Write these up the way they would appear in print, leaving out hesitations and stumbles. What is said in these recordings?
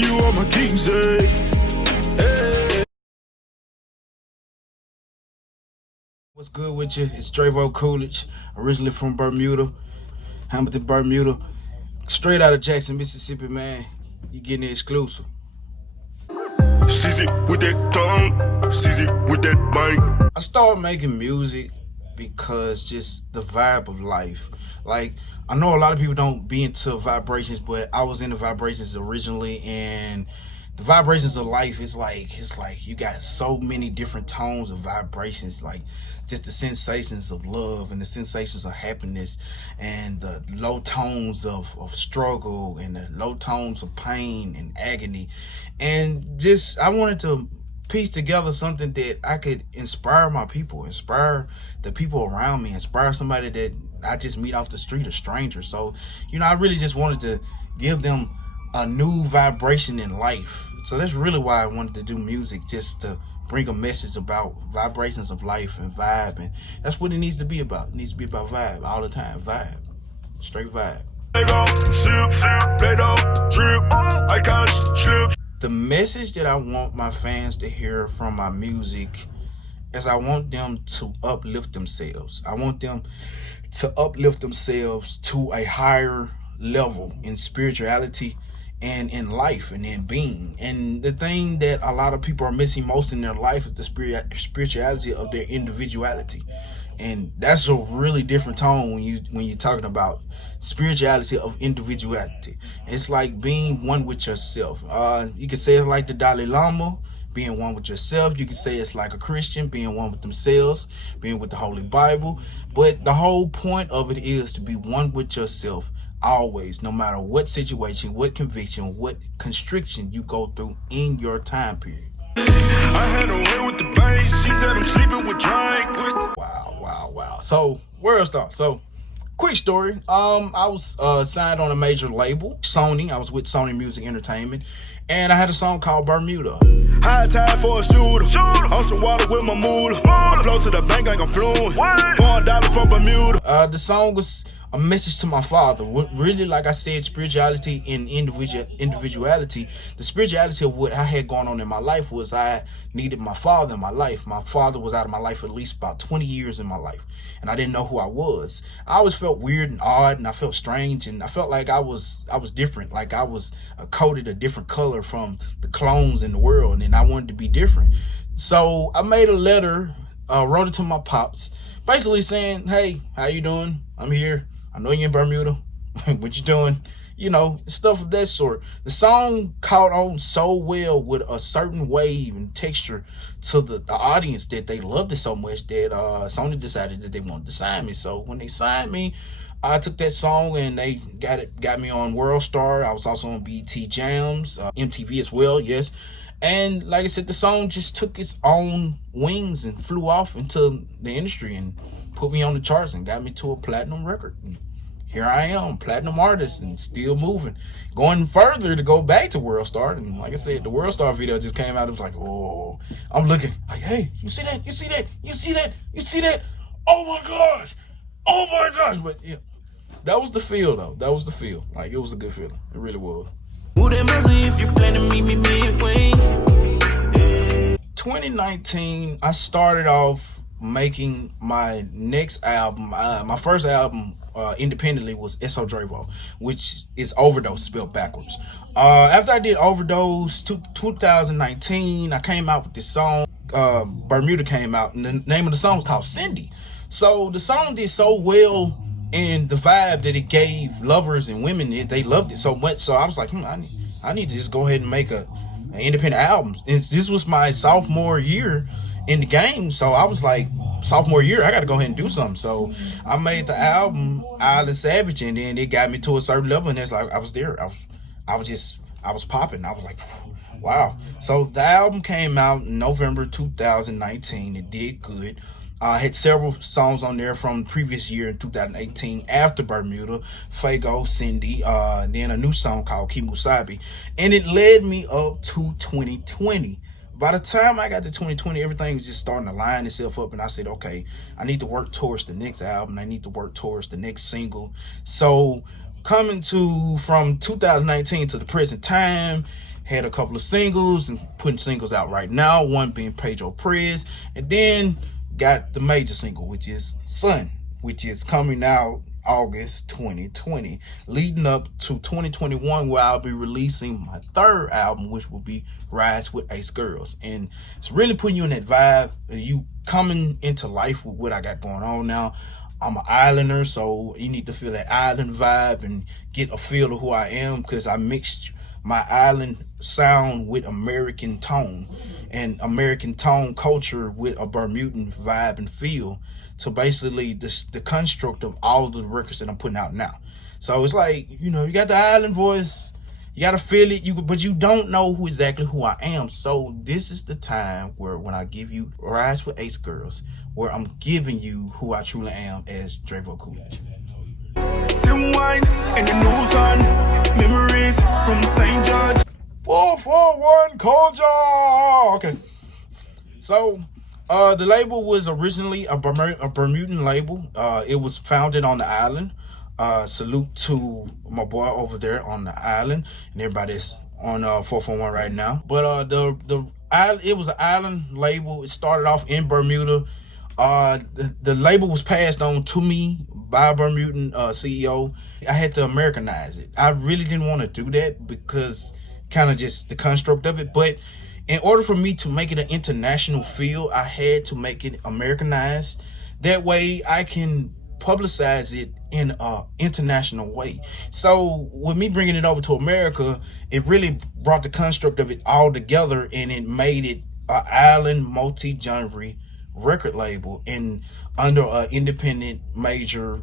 you are my keepsake. Hey. What's good with you? It's Drevo Coolidge, originally from Bermuda, Hamilton, Bermuda, straight out of Jackson, Mississippi, man. You getting the exclusive. Seize it with that tongue, seize it with that bite. I started making music because just the vibe of life. Like, I know a lot of people don't be into vibrations, but I was into vibrations originally, and the vibrations of life is like, you got so many different tones of vibrations, like just the sensations of love and the sensations of happiness and the low tones of struggle and the low tones of pain and agony. And just, I wanted to piece together something that I could inspire my people, inspire the people around me, inspire somebody that I just meet off the street, a stranger. So, I really just wanted to give them a new vibration in life. So that's really why I wanted to do music, just to bring a message about vibrations of life and vibe. And that's what it needs to be about. It needs to be about vibe all the time. Vibe. Straight vibe. The message that I want my fans to hear from my music is I want them to uplift themselves. I want them to uplift themselves to a higher level in spirituality and in life and in being. And the thing that a lot of people are missing most in their life is the spirituality of their individuality. And that's a really different tone when you're talking about spirituality of individuality. It's like being one with yourself. You can say it's like the Dalai Lama, being one with yourself. You can say it's like a Christian, being one with themselves, being with the Holy Bible. But the whole point of it is to be one with yourself always, no matter what situation, what conviction, what constriction you go through in your time period. I had a way with the bass. She said I'm sleeping with Drake. Wow. So, WORLDSTAR. So, quick story. I was signed on a major label, Sony. I was with Sony Music Entertainment, and I had a song called Bermuda. High tide for a shooter. On some water with my moolah. I flow to the bank like I'm fluent. $4 from Bermuda. The song was a message to my father. Really, like I said, spirituality and individuality. The spirituality of what I had going on in my life was I needed my father in my life. My father was out of my life for at least about 20 years in my life, and I didn't know who I was. I always felt weird and odd, and I felt strange, and I felt like I was different, like I was coated a different color from the clones in the world, and I wanted to be different. So I made a letter, wrote it to my pops, basically saying, hey, how you doing? I'm here. I know you're in Bermuda. What you doing? Stuff of that sort. The song caught on so well with a certain wave and texture to the audience that they loved it so much that Sony decided that they wanted to sign me. So when they signed me, I took that song and they got me on WORLDSTAR. I was also on BET Jams, MTV as well, yes. And like I said, the song just took its own wings and flew off into the industry and put me on the charts and got me to a platinum record. And here I am, platinum artist, and still moving. Going further to go back to WORLDSTAR. And like I said, the WORLDSTAR video just came out. It was like, oh, I'm looking like, hey, you see that? You see that? You see that? You see that? Oh my gosh. Oh my gosh. But yeah, that was the feel though. That was the feel. Like, it was a good feeling. It really was. 2019, I started off making my next album. My first album independently was S.O. Drevo, which is Overdose spelled backwards. After I did Overdose, 2019, I came out with this song. Bermuda came out, and the name of the song was called Cindy. So the song did so well in the vibe that it gave lovers and women. They loved it so much. So I was like, I need to just go ahead and make an independent album. And this was my sophomore year in the game, so I was like, sophomore year, I gotta go ahead and do something. So I made the album Island Savage, and then it got me to a certain level, and it's like I was there. I was popping. I was like, wow. So the album came out in November 2019. It did good. I had several songs on there from the previous year in 2018 after Bermuda, Fago, Cindy, then a new song called Kimusabi, and it led me up to 2020. By the time I got to 2020, everything was just starting to line itself up, and I said, okay, I need to work towards the next album. I need to work towards the next single. So coming to from 2019 to the present time had a couple of singles and putting singles out right now, one being Pedro Prez, and then got the major single, which is Sun, which is coming out August 2020, leading up to 2021, where I'll be releasing my third album, which will be Rise with Ace Girls. And it's really putting you in that vibe, you coming into life with what I got going on now. I'm an islander, so you need to feel that island vibe and get a feel of who I am, because I mixed my island sound with American tone and American tone culture with a Bermudan vibe and feel. So basically the construct of all of the records that I'm putting out now. So it's like, you know, you got the island voice, you got to feel it, but you don't know exactly who I am. So this is the time where when I give you Rise with Ace Girls, where I'm giving you who I truly am as Drevo Coolidge. Some wine and the news on memories from St. George. 441 culture. Okay. So the label was originally a Bermudan label. It was founded on the island. Salute to my boy over there on the island and everybody that's on 441 right now. But it was an island label. It started off in Bermuda. The label was passed on to me by a Bermudan CEO. I had to Americanize it. I really didn't want to do that because kind of just the construct of it. But in order for me to make it an international feel, I had to make it Americanized. That way I can publicize it in an international way. So with me bringing it over to America, it really brought the construct of it all together, and it made it an island multi-genre record label and under an independent major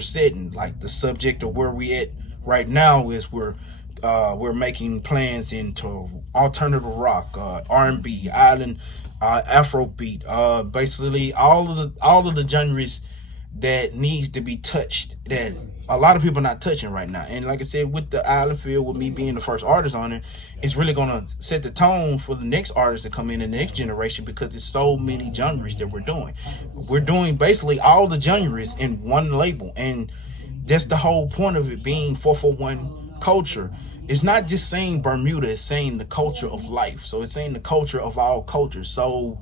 setting. Like the subject of where we at right now is we're making plans into alternative rock, R&B, island, Afrobeat, basically all of the genres that needs to be touched, that a lot of people are not touching right now. And like I said, with the island feel, with me being the first artist on it, it's really gonna set the tone for the next artists to come in the next generation, because there's so many genres that we're doing. We're doing basically all the genres in one label, and that's the whole point of it being 441 culture. It's not just saying Bermuda, it's saying the culture of life. So it's saying the culture of all cultures. So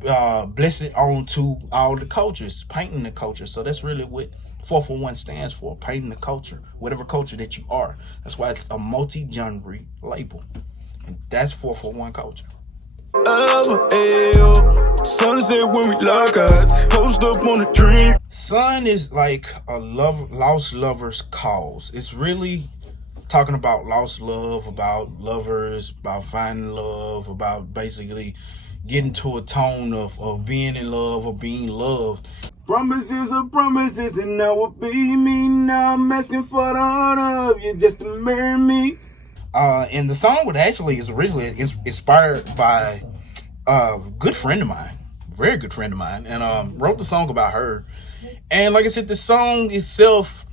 blessed on to all the cultures, painting the culture. So that's really what 441 stands for, painting the culture, whatever culture that you are. That's why it's a multi-genre label, and that's 441 culture. Sunset when we lock eyes, post up on a dream. Sun is like a lost lover's cause. It's really talking about lost love, about lovers, about finding love, about basically getting to a tone of being in love or being loved. Promises are promises, and now will be me. Now I'm asking for the honor of you just to marry me. And the song is originally inspired by a good friend of mine, very good friend of mine, and wrote the song about her. And like I said, the song itself,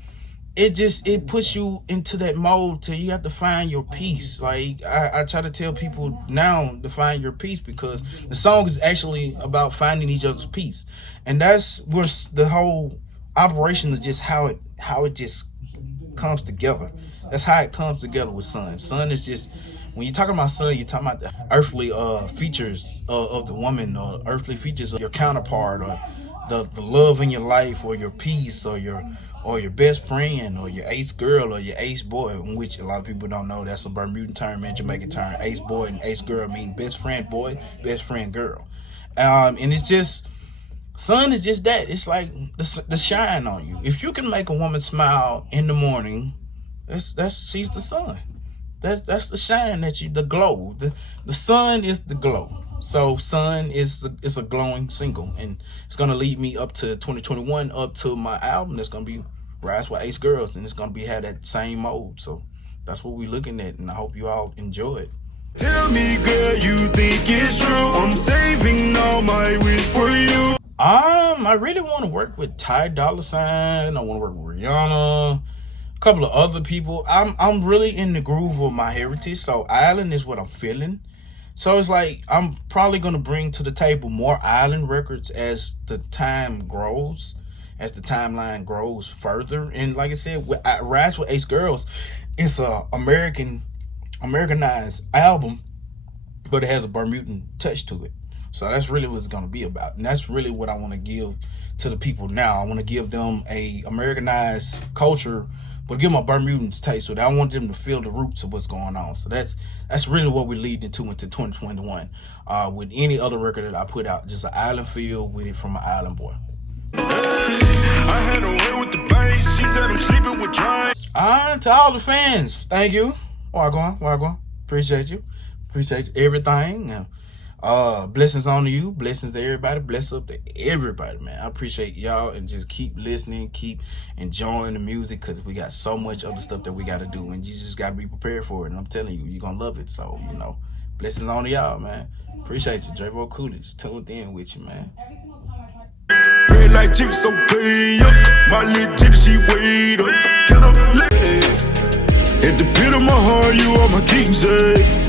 it puts you into that mode till you have to find your peace. Like I try to tell people now to find your peace, because the song is actually about finding each other's peace. And that's where the whole operation is, just how it just comes together. That's how it comes together with Sun. Sun is just, when you're talking about Sun, you're talking about the earthly features of the woman, or earthly features of your counterpart, or the love in your life, or your peace, or your best friend, or your ace girl, or your ace boy, in which a lot of people don't know that's a Bermudan term and Jamaican term. Ace boy and ace girl mean best friend boy, best friend girl. And it's just, Sun is just that. It's like the shine on you. If you can make a woman smile in the morning, she's the sun. That's the shine the glow. The sun is the glow. So Sun is a glowing single, and it's gonna lead me up to 2021, up to my album that's gonna be Rise with Ace Girls, and it's gonna have that same mode. So that's what we're looking at, and I hope you all enjoy it. Tell me, girl, you think it's true? I'm saving all my wish for you. I really want to work with Ty Dolla $ign. I want to work with Rihanna, a couple of other people. I'm really in the groove of my heritage, so island is what I'm feeling. So it's like I'm probably gonna bring to the table more island records as the time grows, as the timeline grows further. And like I said, with Rise with Ace Girls, it's a American Americanized album, but it has a Bermudan touch to it. So that's really what it's gonna be about, and that's really what I want to give to the people now. I want to give them a Americanized culture, but give them a Bermudan taste with it. I want them to feel the roots of what's going on. So that's really what we're leading into 2021. With any other record that I put out, just an island feel with it from an island boy. I had a way with the bass. She said I'm sleeping with giants. To all the fans, thank you. Wagwan. Appreciate you. Appreciate everything. Blessings on you. Blessings to everybody. Bless up to everybody, man. I appreciate y'all, and just keep listening, keep enjoying the music, because we got so much other stuff that we got to do, and you just got to be prepared for it. And I'm telling you, you're going to love it. So, blessings on y'all, man. Appreciate you. Drevo Coolidge tuned in with you, man. Red light chips so pay up. My little chick, she wait up. Can I lay? At the pit of my heart, you are my keepsake.